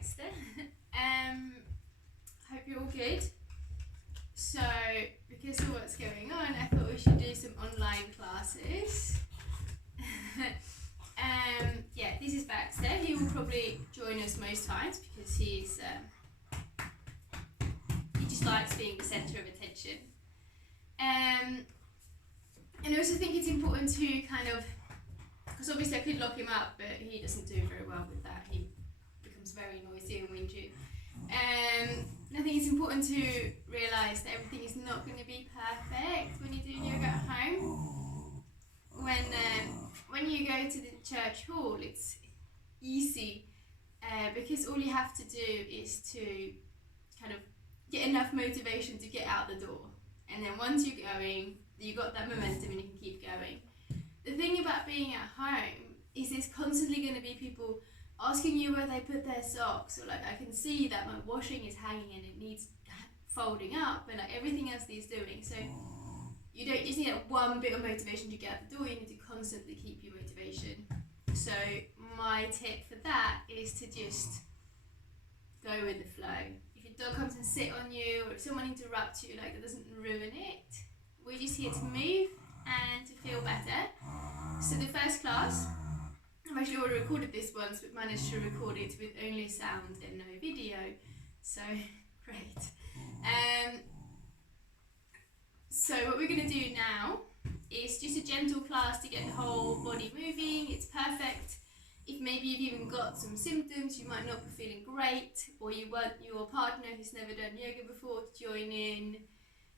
Baxter. Hope you're all good. So, because of what's going on, I thought we should do some online classes. This is Baxter. He will probably join us most times because he just likes being the centre of attention. And I also think it's important to kind of, because obviously I could lock him up, but he doesn't do very well with that. He becomes very noisy and whingy. I think it's important to realise that everything is not going to be perfect when you're doing yoga at home. When you go to the church hall, it's easy because all you have to do is to kind of get enough motivation to get out the door. And then once you're going, you've got that momentum and you can keep going. The thing about being at home is there's constantly going to be people asking you where they put their socks, or like, I can see that my washing is hanging and it needs folding up, and like everything else he's doing. So you don't just need that one bit of motivation to get out the door, you need to constantly keep your motivation. So my tip for that is to just go with the flow. If your dog comes and sit on you, or if someone interrupts you, like, that doesn't ruin it. We're just here to move and to feel better. So the first class, I've actually already recorded this once, but managed to record it with only sound and no video. So great. So what we're going to do now is just a gentle class to get the whole body moving. It's perfect if maybe you've even got some symptoms, you might not be feeling great, or you want your partner who's never done yoga before to join in.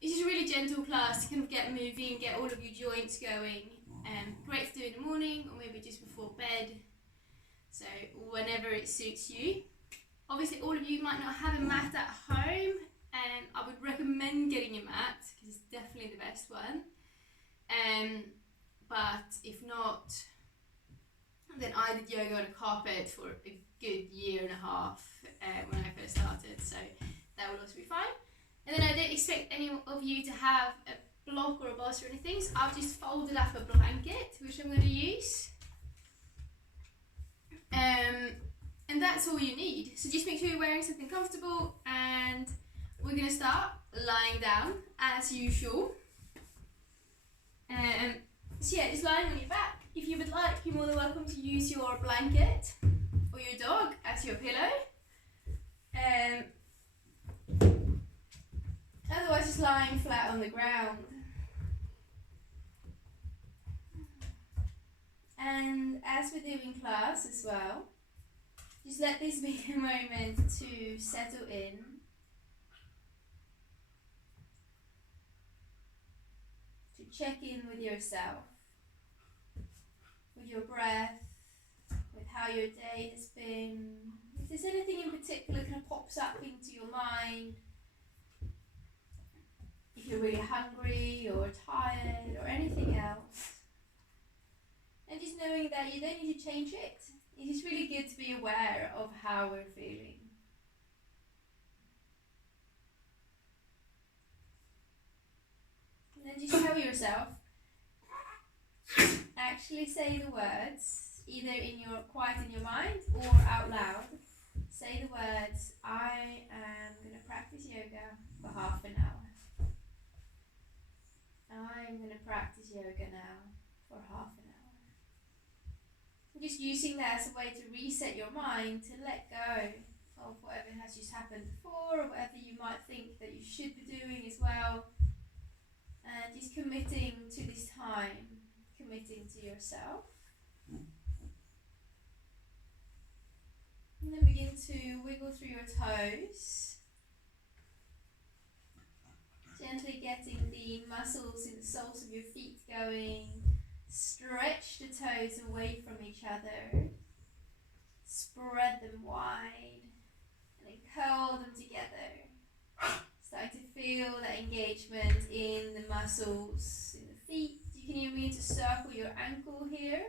It's just a really gentle class to kind of get moving, get all of your joints going. Great to do in the morning or maybe just before bed. So whenever it suits you. Obviously all of you might not have a mat at home, and I would recommend getting a mat because it's definitely the best one. But if not, then I did yoga on a carpet for a good year and a half when I first started, so that will also be fine. And then I don't expect any of you to have a block or a boss or anything, so I've just folded up a blanket which I'm going to use. And that's all you need. So just make sure you're wearing something comfortable, and we're going to start lying down as usual. So yeah, just lying on your back. If you would like, you're more than welcome to use your blanket or your dog as your pillow. Otherwise, just lying flat on the ground. And as we're doing class as well, just let this be a moment to settle in. To check in with yourself, with your breath, with how your day has been. If there's anything in particular that kind of pops up into your mind, if you're really hungry or tired or anything else. And just knowing that you don't need to change it. It is really good to be aware of how we're feeling. And then just tell yourself, actually say the words, either quiet in your mind or out loud. Say the words, I am going to practice yoga for half an hour. I'm going to practice yoga now for half an hour. Just using that as a way to reset your mind, to let go of whatever has just happened before, or whatever you might think that you should be doing as well. And just committing to this time, committing to yourself. And then begin to wiggle through your toes. Gently getting the muscles in the soles of your feet going. Stretch the toes away from each other. Spread them wide. And then curl them together. Start to feel that engagement in the muscles in the feet. You can even begin to circle your ankle here.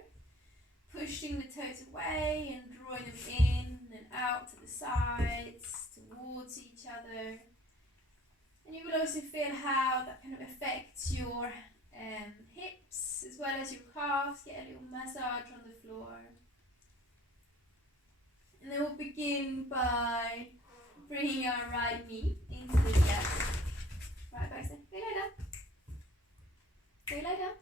Pushing the toes away and drawing them in and out to the sides, towards each other. And you will also feel how that kind of affects your hips as well as your calves. Get a little massage on the floor. And then we'll begin by bringing our right knee into the chest. Right back there. Go lie down. Go lie down.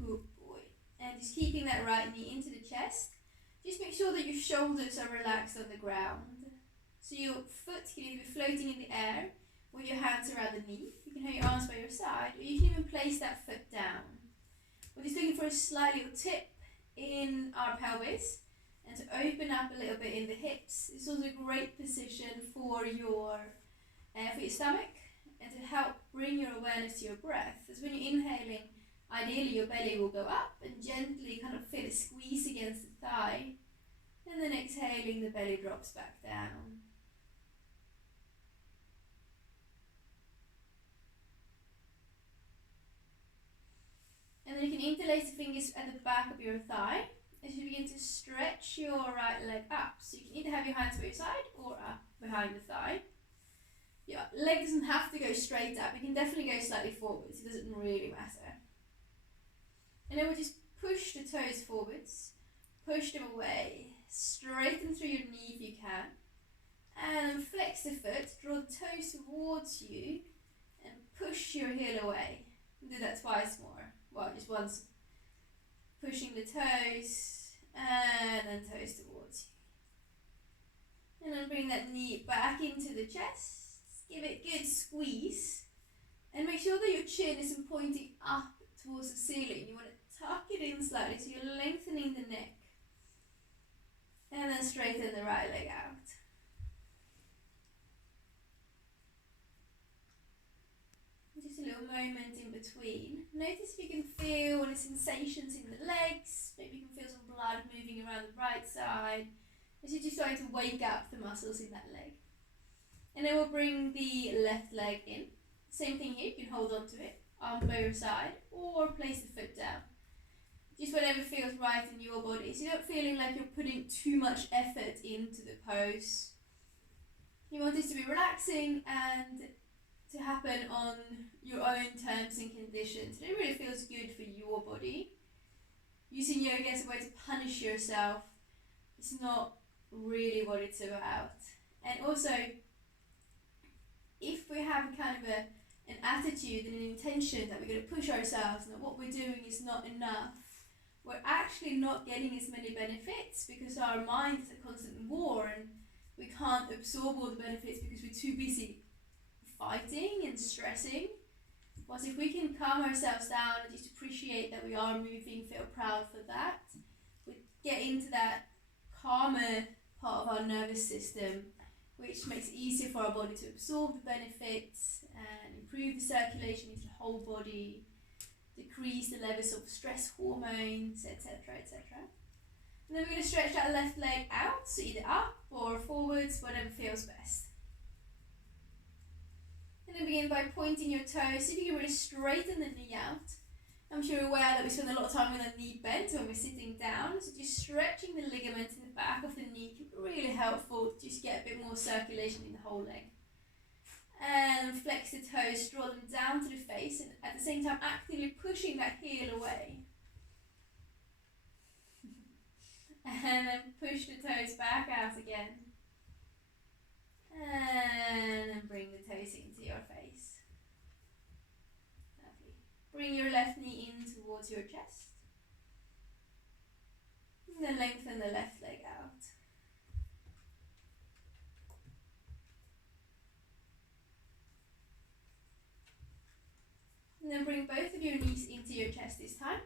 Good boy. And just keeping that right knee into the chest. Just make sure that your shoulders are relaxed on the ground. So your foot can either be floating in the air with your hands around the knee. You can have your arms by your side, or you can even place that foot down. We're just looking for a slight little tip in our pelvis and to open up a little bit in the hips. It's also a great position for your stomach and to help bring your awareness to your breath. As when you're inhaling, ideally your belly will go up and gently kind of feel a squeeze against the thigh. And then exhaling, the belly drops back down. And then you can interlace the fingers at the back of your thigh as you begin to stretch your right leg up. So you can either have your hands by your side or up behind the thigh. Your leg doesn't have to go straight up. You can definitely go slightly forwards. It doesn't really matter. And then we'll just push the toes forwards. Push them away. Straighten through your knee if you can. And flex the foot. Draw the toes towards you. And push your heel away. Do that twice more. Well, just once. Pushing the toes. And then toes towards you. And then bring that knee back into the chest. Give it a good squeeze. And make sure that your chin isn't pointing up towards the ceiling. You want to tuck it in slightly so you're lengthening the neck. And then straighten the right leg out. Just a little moment in between. Notice if you can feel any sensations in the legs. Maybe you can feel some blood moving around the right side. As you're just starting to wake up the muscles in that leg. And then we'll bring the left leg in. Same thing here, you can hold on to it, arm by your side, or place the foot down. Just whatever feels right in your body. So you're not feeling like you're putting too much effort into the pose. You want this to be relaxing and to happen on your own terms and conditions. It really feels good for your body. Using yoga as a way to punish yourself is not really what it's about. And also, if we have kind of an attitude and an intention that we're going to push ourselves and that what we're doing is not enough, we're actually not getting as many benefits because our mind is at constant war and we can't absorb all the benefits because we're too busy fighting and stressing. But if we can calm ourselves down and just appreciate that we are moving, feel proud for that, we get into that calmer part of our nervous system, which makes it easier for our body to absorb the benefits and improve the circulation into the whole body, decrease the levels of stress hormones, etc., etc. And then we're going to stretch that left leg out, so either up or forwards, whatever feels best. And then begin by pointing your toes. See if you can really straighten the knee out. I'm sure you're aware that we spend a lot of time with our knee bent when we're sitting down, so just stretching the ligaments in the back of the knee can be really helpful to just get a bit more circulation in the whole leg. And flex the toes, draw them down to the face, and at the same time actively pushing that heel away. And then push the toes back out again. And then bring the toes into your face. Lovely. Bring your left knee in towards your chest. And then lengthen the left leg out. And then bring both of your knees into your chest this time.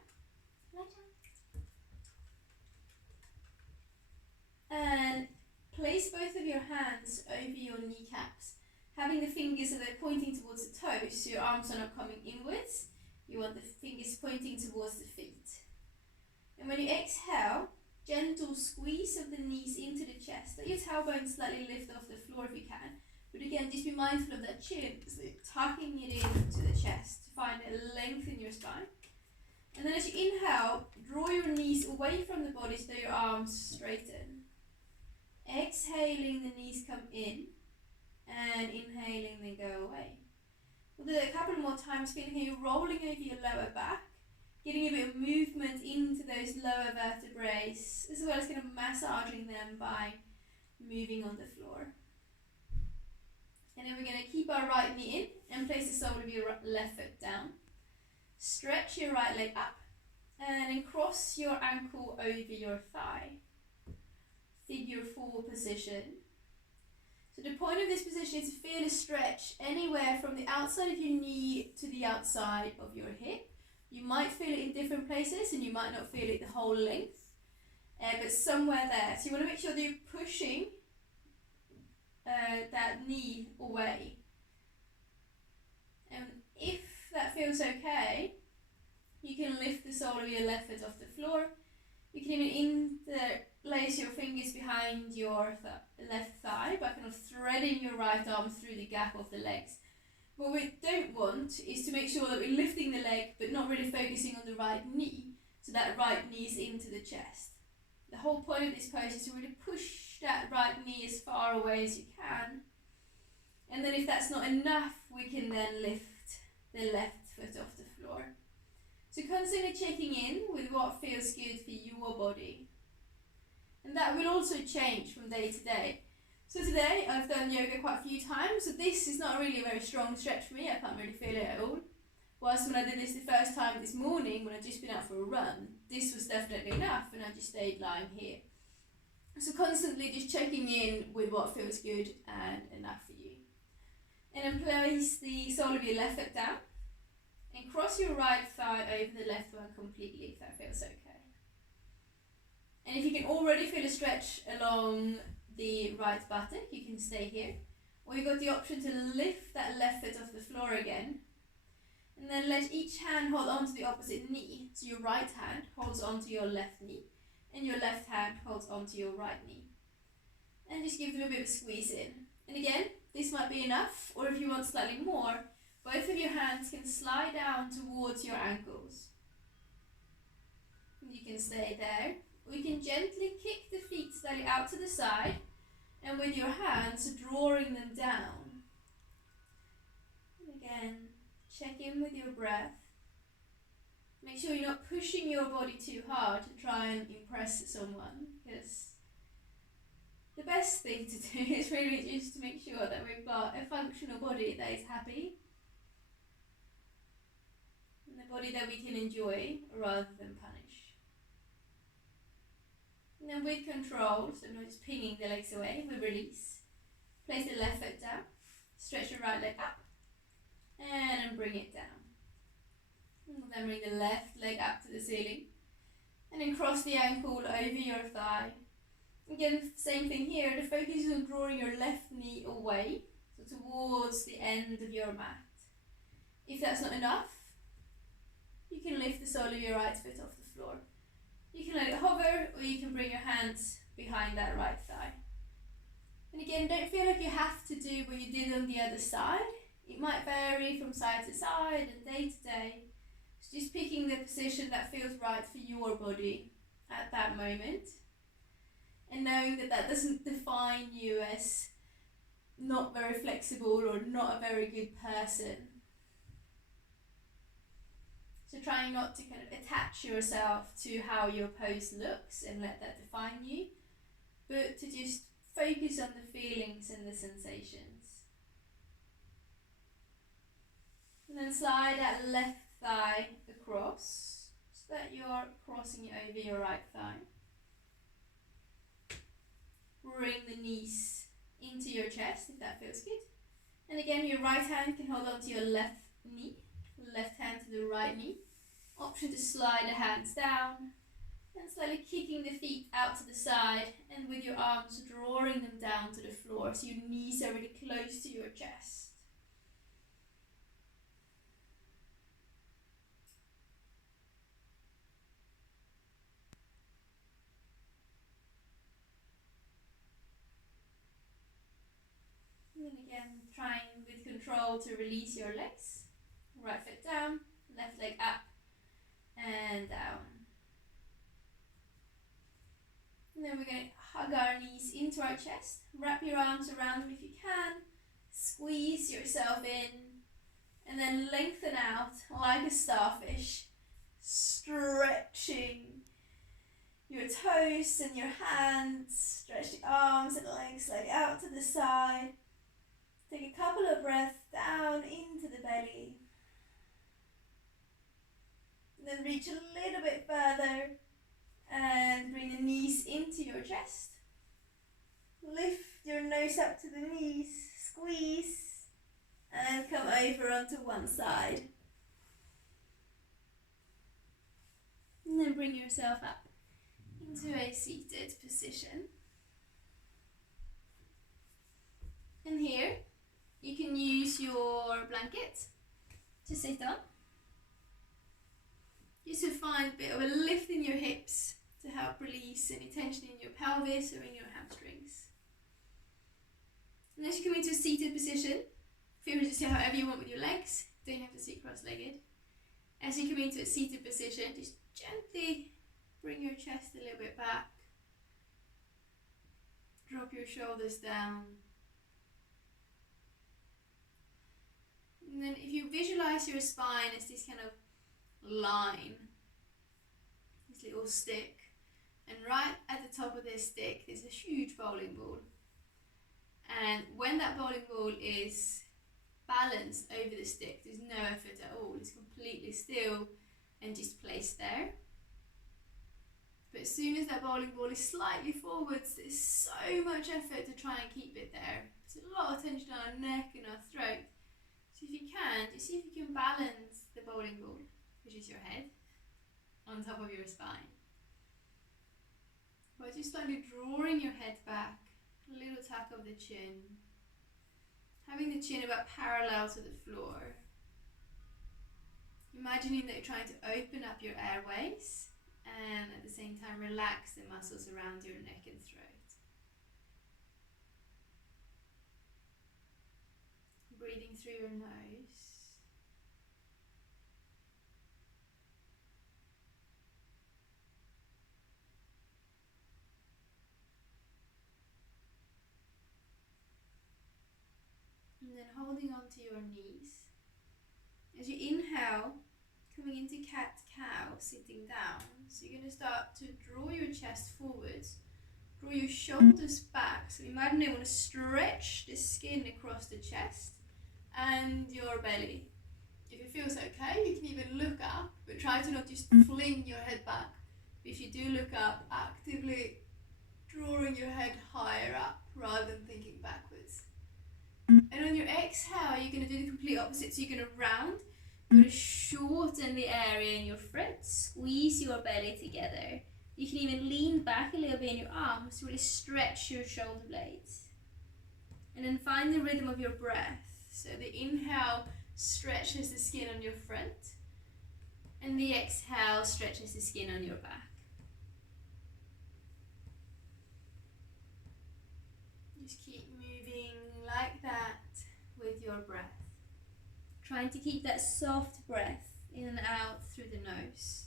And place both of your hands over your kneecaps, having the fingers so they're pointing towards the toes, so your arms are not coming inwards. You want the fingers pointing towards the feet. And when you exhale, gentle squeeze of the knees into the chest. Let your tailbone slightly lift off the floor if you can. But again, just be mindful of that chin, so you're tucking it into the chest to find a length in your spine. And then as you inhale, draw your knees away from the body so that your arms straighten. Exhaling, the knees come in, and inhaling, they go away. We'll do that a couple more times, feeling how you're rolling over your lower back, getting a bit of movement into those lower vertebrae, as well as kind of massaging them by moving on the floor. And then we're going to keep our right knee in and place the sole of your left foot down. Stretch your right leg up and then cross your ankle over your thigh. Figure 4 position. So the point of this position is to feel a stretch anywhere from the outside of your knee to the outside of your hip. You might feel it in different places and you might not feel it the whole length, but somewhere there. So you want to make sure that you're pushing that knee away. And if that feels okay, you can lift the sole of your left foot off the floor. You can even interlace your fingers behind your left thigh by kind of threading your right arm through the gap of the legs. What we don't want is to make sure that we're lifting the leg but not really focusing on the right knee, so that right knee is into the chest. The whole point of this pose is to really push that right knee as far away as you can. And then if that's not enough, we can then lift the left foot off the floor. So constantly checking in with what feels good for your body. And that will also change from day to day. So today I've done yoga quite a few times, so this is not really a very strong stretch for me. I can't really feel it at all. Whilst when I did this the first time this morning, when I'd just been out for a run, this was definitely enough and I just stayed lying here. So constantly just checking in with what feels good and enough for you. And then place the sole of your left foot down and cross your right thigh over the left one completely if that feels okay. And if you can already feel a stretch along the right buttock, you can stay here. Or you've got the option to lift that left foot off the floor again. And then let each hand hold onto the opposite knee. So your right hand holds onto your left knee and your left hand holds onto your right knee. And just give them a bit of a squeeze in. And again, this might be enough, or if you want slightly more, both of your hands can slide down towards your ankles. And you can stay there. Or you can gently kick the feet slightly out to the side and with your hands drawing them down. And again, check in with your breath. Make sure you're not pushing your body too hard to try and impress someone, because the best thing to do is really just to make sure that we've got a functional body that is happy and a body that we can enjoy rather than punish. And then with control, so not just pinging the legs away, we release. Place the left foot down, stretch your right leg up, and then bring it down. And then bring the left leg up to the ceiling, and then cross the ankle over your thigh. Again, same thing here, the focus is on drawing your left knee away, so towards the end of your mat. If that's not enough, you can lift the sole of your right foot off the floor. You can let it hover, or you can bring your hands behind that right thigh. And again, don't feel like you have to do what you did on the other side. It might vary from side to side and day to day. It's just picking the position that feels right for your body at that moment. And knowing that that doesn't define you as not very flexible or not a very good person. So trying not to kind of attach yourself to how your pose looks and let that define you, but to just focus on the feelings and the sensations. And then slide that left thigh across so that you're crossing it over your right thigh. Bring the knees into your chest if that feels good. And again, your right hand can hold on to your left knee, left hand to the right knee. Option to slide the hands down and slightly kicking the feet out to the side and with your arms drawing them down to the floor so your knees are really close to your chest. And then again, trying with control to release your legs. Right foot down, left leg up and down. And then we're going to hug our knees into our chest. Wrap your arms around them if you can. Squeeze yourself in. And then lengthen out like a starfish. Stretching your toes and your hands. Stretch the arms and legs slightly out to the side. Take a couple of breaths down into the belly. And then reach a little bit further and bring the knees into your chest. Lift your nose up to the knees, squeeze, and come over onto one side. And then bring yourself up into a seated position. And here, you can use your blanket to sit on. Just to find a bit of a lift in your hips to help release any tension in your pelvis or in your hamstrings. And as you come into a seated position, feel free to sit however you want with your legs. Don't have to sit cross-legged. As you come into a seated position, just gently bring your chest a little bit back. Drop your shoulders down. And then if you visualize your spine as this kind of line, this little stick, and right at the top of this stick there's a huge bowling ball. And when that bowling ball is balanced over the stick, there's no effort at all. It's completely still and just placed there. But as soon as that bowling ball is slightly forwards, there's so much effort to try and keep it there. There's a lot of tension on our neck and our throat. So if you can, just see if you can balance the bowling ball, which is your head, on top of your spine. By just slightly drawing your head back, a little tuck of the chin, having the chin about parallel to the floor. Imagining that you're trying to open up your airways and at the same time relax the muscles around your neck and throat. Breathing through your nose. And then holding on to your knees. As you inhale, coming into cat-cow, sitting down. So you're going to start to draw your chest forwards, draw your shoulders back. So imagine you want to stretch the skin across the chest and your belly. If it feels okay, you can even look up, but try to not just fling your head back. If you do look up, actively drawing your head higher up rather than thinking backwards. And on your exhale, you're going to do the complete opposite. So you're going to round, you're going to shorten the area in your front, squeeze your belly together. You can even lean back a little bit in your arms to really stretch your shoulder blades. And then find the rhythm of your breath. So the inhale stretches the skin on your front, and the exhale stretches the skin on your back. Just keep moving like that with your breath. Trying to keep that soft breath in and out through the nose.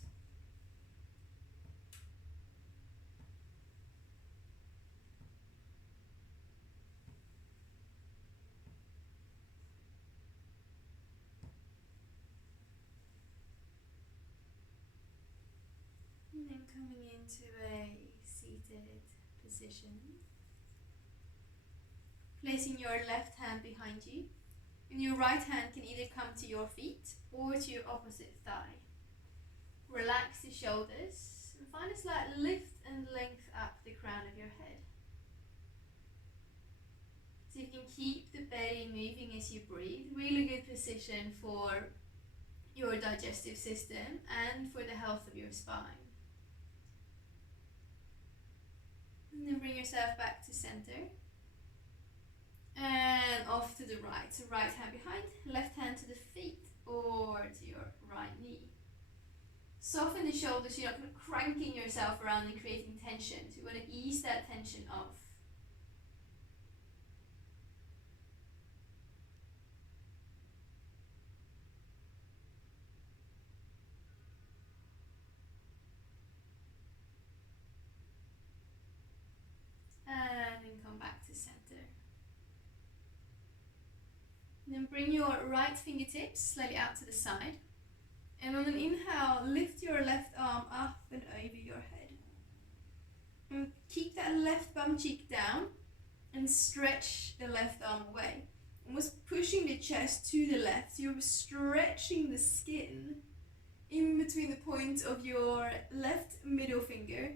And then coming into a seated position. Placing your left hand behind you, and your right hand can either come to your feet or to your opposite thigh. Relax the shoulders and find a slight lift and length up the crown of your head. So you can keep the belly moving as you breathe. Really good position for your digestive system and for the health of your spine. And then bring yourself back to center. And off to the right. So right hand behind, left hand to the feet or to your right knee. Soften the shoulders so you're not cranking yourself around and creating tension. So you want to ease that tension off. And then come back to center. And then bring your right fingertips slightly out to the side. And on an inhale, lift your left arm up and over your head. And keep that left bum cheek down and stretch the left arm away. Almost pushing the chest to the left. You're stretching the skin in between the point of your left middle finger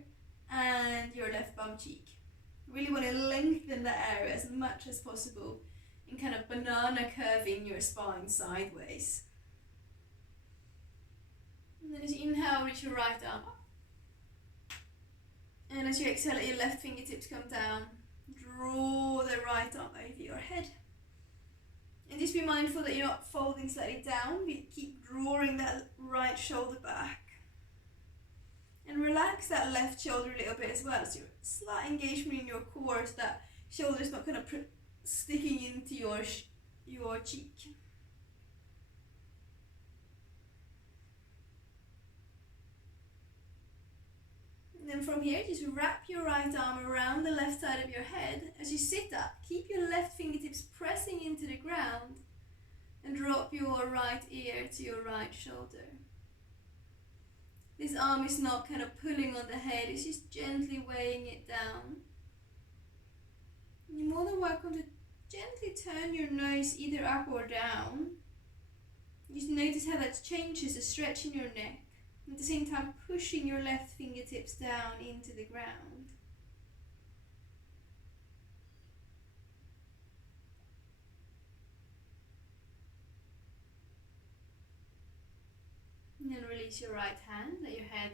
and your left bum cheek. Really want to lengthen that area as much as possible and kind of banana curving your spine sideways. And then as you inhale, reach your right arm up. And as you exhale, let your left fingertips come down. Draw the right arm over your head. And just be mindful that you're not folding slightly down. Keep drawing that right shoulder back. And relax that left shoulder a little bit as well. So slight engagement in your core so that shoulder's not kind of sticking into your cheek. And then from here, just wrap your right arm around the left side of your head. As you sit up, keep your left fingertips pressing into the ground and drop your right ear to your right shoulder. This arm is not kind of pulling on the head, it's just gently weighing it down. You're more than welcome to gently turn your nose either up or down. Just notice how that changes the stretch in your neck. At the same time, pushing your left fingertips down into the ground. And then release your right hand, let your head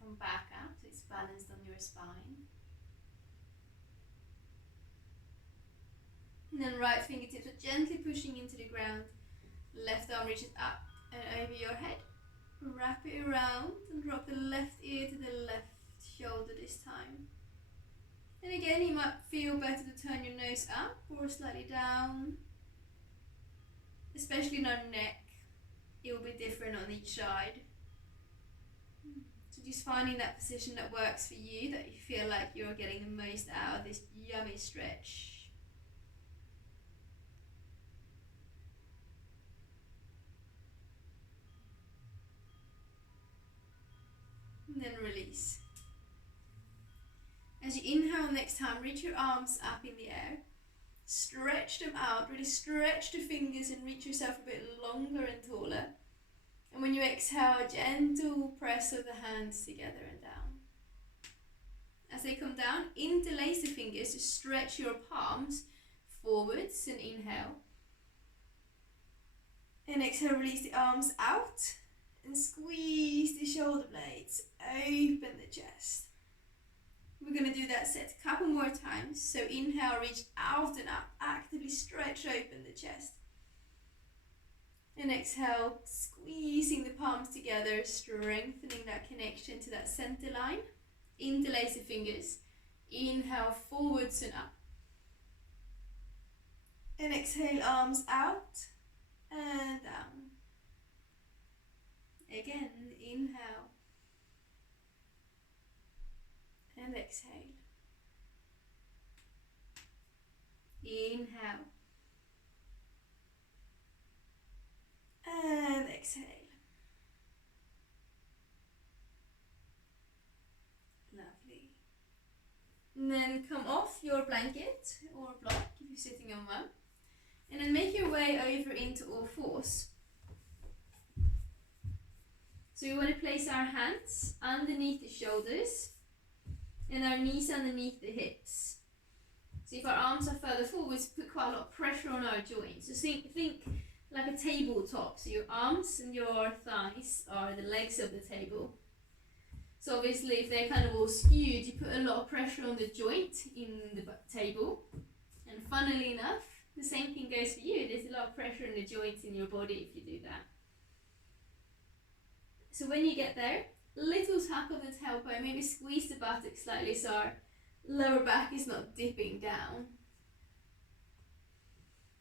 come back up so it's balanced on your spine. And then right fingertips are gently pushing into the ground. Left arm reaches up and over your head. Wrap it around and drop the left ear to the left shoulder this time. And again, you might feel better to turn your nose up or slightly down. Especially in our neck, it will be different on each side. So just finding that position that works for you, that you feel like you're getting the most out of this yummy stretch. And then release. As you inhale next time, reach your arms up in the air. Stretch them out, really stretch the fingers and reach yourself a bit longer and taller. And when you exhale, gentle press of the hands together and down. As they come down, interlace the fingers to stretch your palms forwards and inhale. And exhale, release the arms out. And squeeze the shoulder blades, open the chest. We're going to do that set a couple more times. So inhale, reach out and up, actively stretch open the chest. And exhale, squeezing the palms together, strengthening that connection to that center line. Interlace the fingers. Inhale, forwards and up. And exhale, arms out and down. Again, inhale and exhale. Inhale and exhale. Lovely. And then come off your blanket or block if you're sitting on one. And then make your way over into all fours. So we want to place our hands underneath the shoulders and our knees underneath the hips. So if our arms are further forwards, put quite a lot of pressure on our joints. So think like a tabletop. So your arms and your thighs are the legs of the table. So obviously if they're kind of all skewed, you put a lot of pressure on the joint in the table. And funnily enough, the same thing goes for you. There's a lot of pressure on the joints in your body if you do that. So when you get there, little tuck of the tailbone, maybe squeeze the buttocks slightly so our lower back is not dipping down.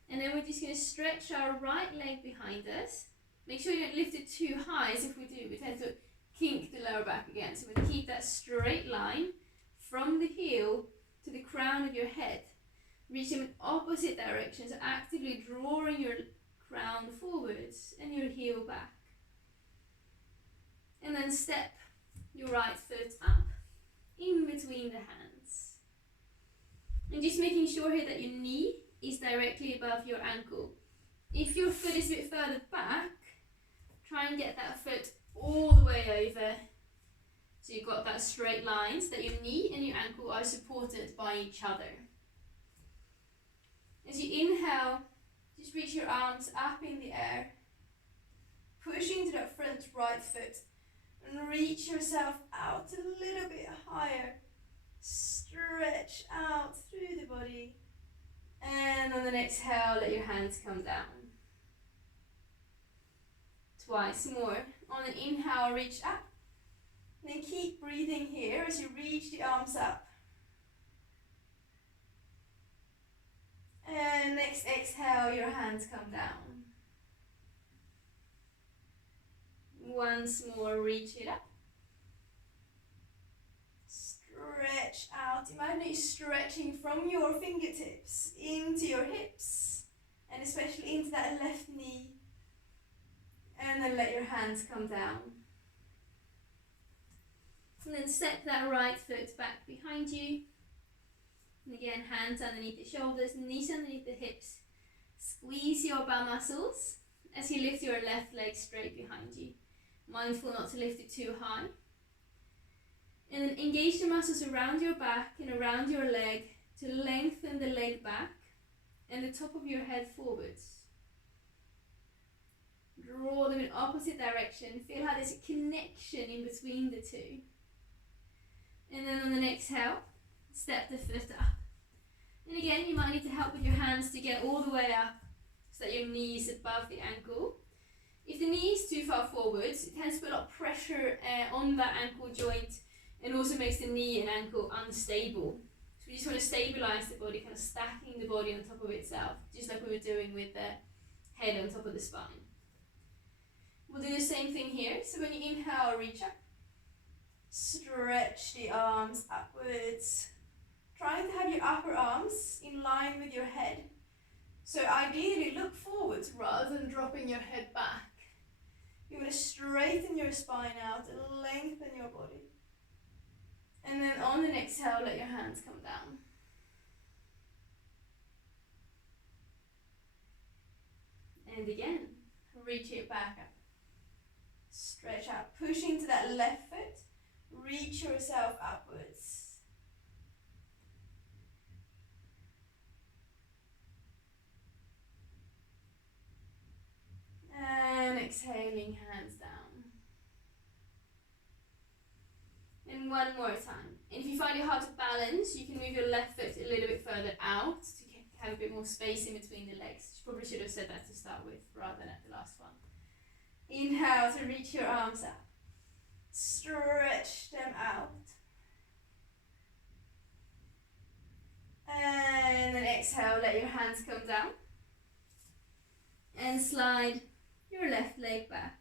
And then we're just going to stretch our right leg behind us. Make sure you don't lift it too high, as if we do, we tend to kink the lower back again. So we're going to keep that straight line from the heel to the crown of your head. Reach them in opposite directions, so actively drawing your crown forwards and your heel back. And then step your right foot up in between the hands. And just making sure here that your knee is directly above your ankle. If your foot is a bit further back, try and get that foot all the way over. So you've got that straight line, so that your knee and your ankle are supported by each other. As you inhale, just reach your arms up in the air, push into that front right foot, and reach yourself out a little bit higher. Stretch out through the body. And on the exhale, let your hands come down. Twice more. On an inhale, reach up. Then keep breathing here as you reach the arms up. And next exhale, your hands come down. Once more, reach it up. Stretch out. Imagine you stretching from your fingertips into your hips, and especially into that left knee. And then let your hands come down. And then step that right foot back behind you. And again, hands underneath the shoulders, knees underneath the hips. Squeeze your bum muscles as you lift your left leg straight behind you. Mindful not to lift it too high. And then engage the muscles around your back and around your leg to lengthen the leg back and the top of your head forwards. Draw them in opposite direction. Feel how there's a connection in between the two. And then on the exhale, step the foot up. And again, you might need to help with your hands to get all the way up so that your knee is above the ankle. If the knee is too far forwards, it tends to put a lot of pressure on that ankle joint and also makes the knee and ankle unstable. So we just want to stabilize the body, kind of stacking the body on top of itself, just like we were doing with the head on top of the spine. We'll do the same thing here. So when you inhale, reach up. Stretch the arms upwards. Trying to have your upper arms in line with your head. So ideally look forwards rather than dropping your head back. You want to straighten your spine out and lengthen your body. And then on an exhale, let your hands come down. And again, reach it back up. Stretch out, push into that left foot. Reach yourself upwards. And exhaling, hands down. And one more time. And if you find it hard to balance, you can move your left foot a little bit further out to have a bit more space in between the legs. You probably should have said that to start with rather than at the last one. Inhale to reach your arms up. Stretch them out. And then exhale, let your hands come down. And slide your left leg back.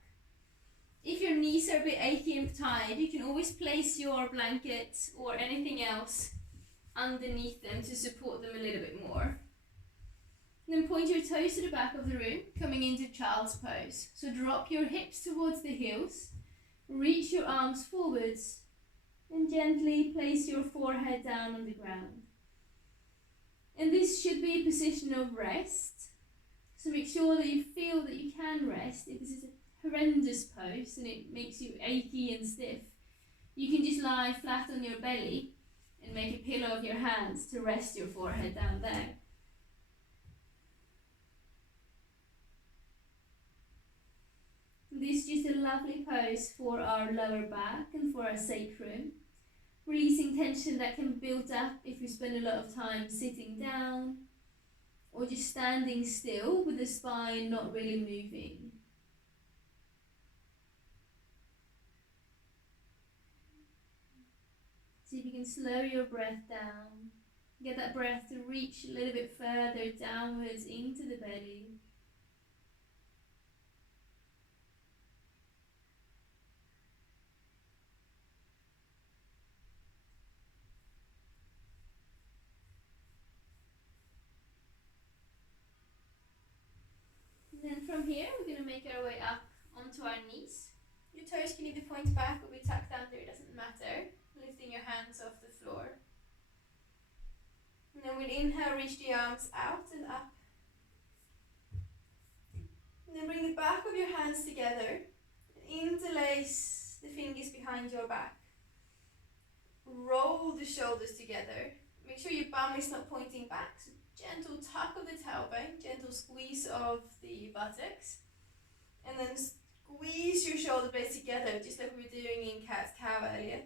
If your knees are a bit achy and tired, you can always place your blanket or anything else underneath them to support them a little bit more. And then point your toes to the back of the room, coming into child's pose. So drop your hips towards the heels, reach your arms forwards, and gently place your forehead down on the ground. And this should be a position of rest. So make sure that you feel that you can rest. If this is a horrendous pose and it makes you achy and stiff, you can just lie flat on your belly and make a pillow of your hands to rest your forehead down there. This is just a lovely pose for our lower back and for our sacrum, releasing tension that can build up if you spend a lot of time sitting down or just standing still with the spine not really moving. See if you can slow your breath down. Get that breath to reach a little bit further downwards into the belly. And then from here, we're going to make our way up onto our knees. Your toes can either point back or be tucked under, it doesn't matter. lifting your hands off the floor. And then we'll inhale, reach the arms out and up. And then bring the back of your hands together. Interlace the fingers behind your back. Roll the shoulders together. Make sure your bum is not pointing back. So gentle tuck of the tailbone, gentle squeeze of the buttocks. And then squeeze your shoulder blades together, just like we were doing in cat-cow earlier.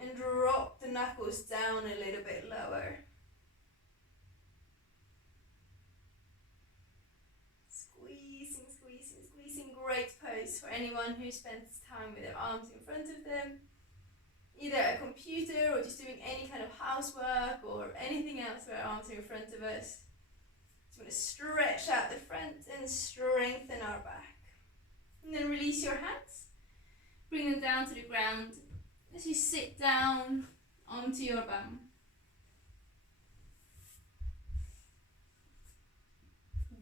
And drop the knuckles down a little bit lower. Squeezing, squeezing, squeezing. Great pose for anyone who spends time with their arms in front of them. Either a computer or just doing any kind of housework or anything else where our arms are in front of us. So we're going to stretch out the front and strengthen our back. And then release your hands. Bring them down to the ground as you sit down onto your bum.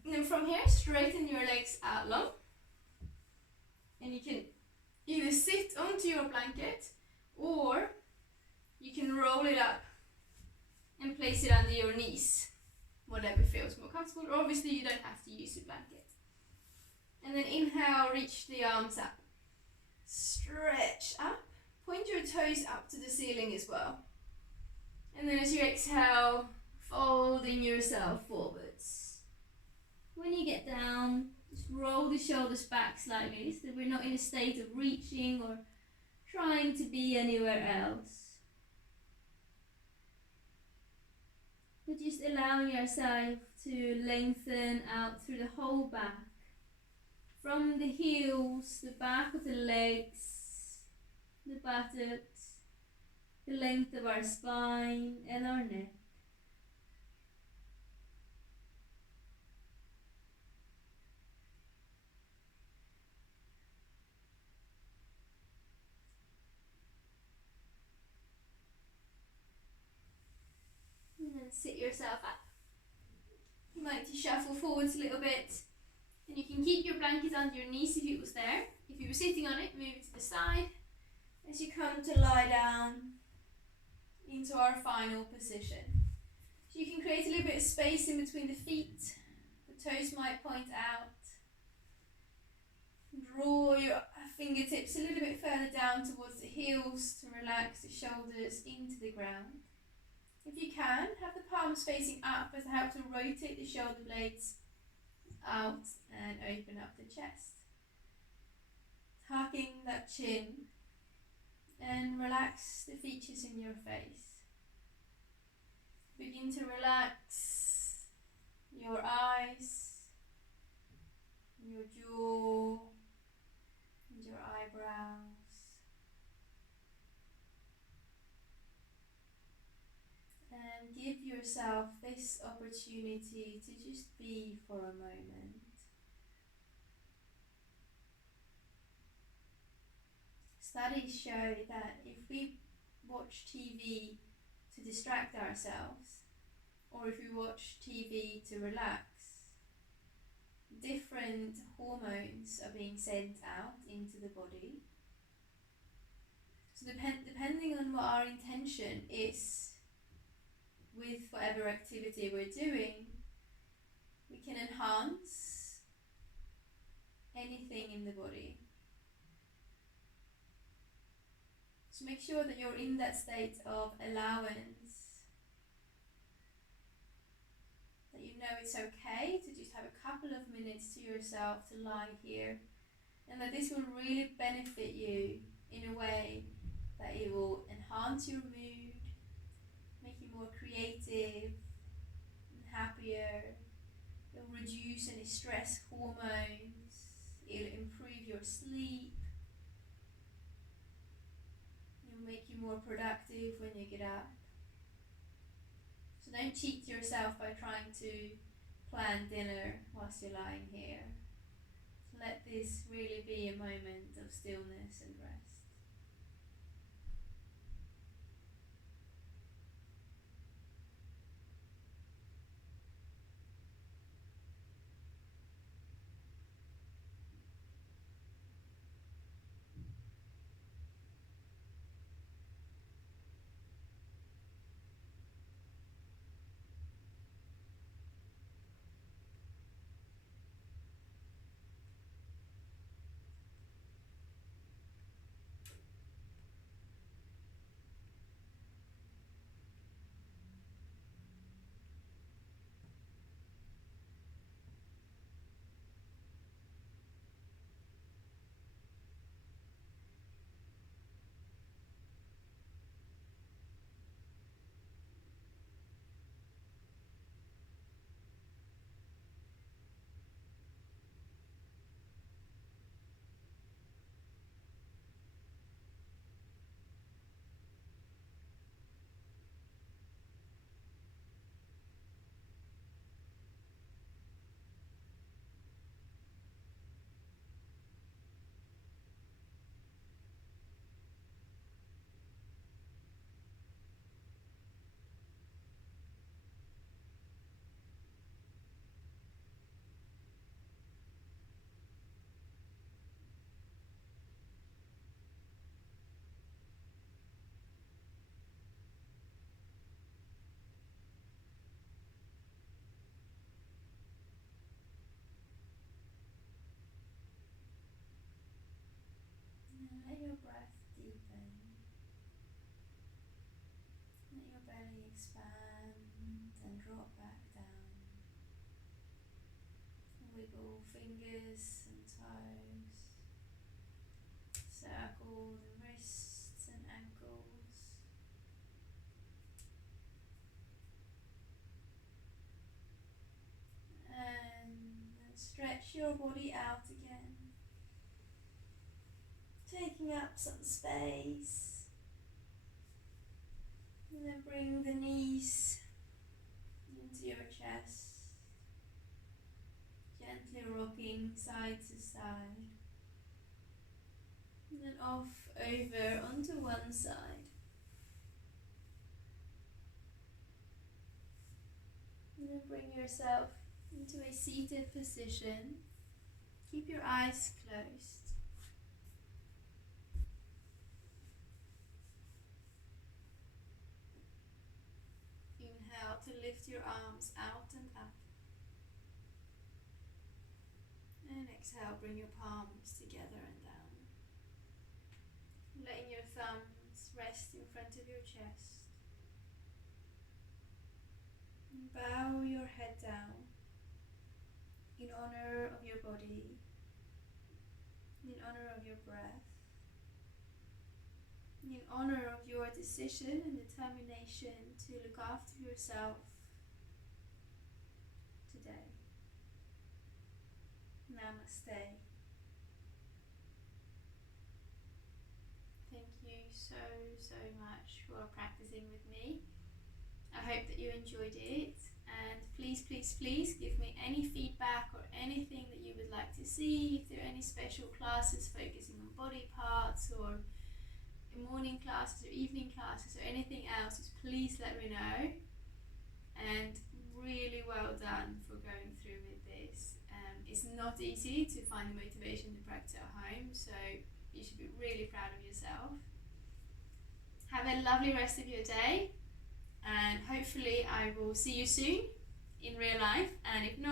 And then from here, straighten your legs out long. And you can either sit onto your blanket or you can roll it up and place it under your knees, whatever feels more comfortable. Or obviously you don't have to use a blanket. And then inhale, reach the arms up. Stretch up. Point your toes up to the ceiling as well. And then as you exhale, folding yourself forwards. When you get down, just roll the shoulders back slightly so that we're not in a state of reaching or trying to be anywhere else. But just allowing yourself to lengthen out through the whole back. From the heels, the back of the legs, the buttocks, the length of our spine and our neck. And then sit yourself up. You might need to shuffle forwards a little bit. And you can keep your blanket under your knees if it was there. If you were sitting on it, move it to the side. As you come to lie down into our final position. So you can create a little bit of space in between the feet. The toes might point out. Draw your fingertips a little bit further down towards the heels to relax the shoulders into the ground. If you can, have the palms facing up as I help to rotate the shoulder blades out and open up the chest. Tucking that chin and relax the features in your face. Begin to relax your eyes, your jaw, and your eyebrows. And give yourself this opportunity to just be for a moment. Studies show that if we watch TV to distract ourselves, or if we watch TV to relax, different hormones are being sent out into the body. So depending on what our intention is with whatever activity we're doing, we can enhance anything in the body. So make sure that you're in that state of allowance, that you know it's okay to just have a couple of minutes to yourself to lie here, and that this will really benefit you in a way that it will enhance your mood, make you more creative and happier. It'll reduce any stress hormones, it'll improve your sleep, it'll make you more productive when you get up. So don't cheat yourself by trying to plan dinner whilst you're lying here. Let this really be a moment of stillness and rest. little fingers and toes, circle the wrists and ankles, and then stretch your body out again, taking up some space, and then bring the knees into your chest, gently rocking side to side, and then off over onto one side. And then bring yourself into a seated position. Keep your eyes closed. Inhale to lift your arms out and up. And exhale, bring your palms together and down. Letting your thumbs rest in front of your chest. And bow your head down in honor of your body, in honor of your breath, in honor of your decision and determination to look after yourself today. Namaste. Thank you so much for practicing with me. I hope that you enjoyed it, and please give me any feedback or anything that you would like to see. If there are any special classes focusing on body parts, or morning classes or evening classes or anything else, just please let me know. And really well done for going through with this. It's not easy to find the motivation to practice at home, so you should be really proud of yourself. Have a lovely rest of your day, and hopefully I will see you soon in real life, and if not,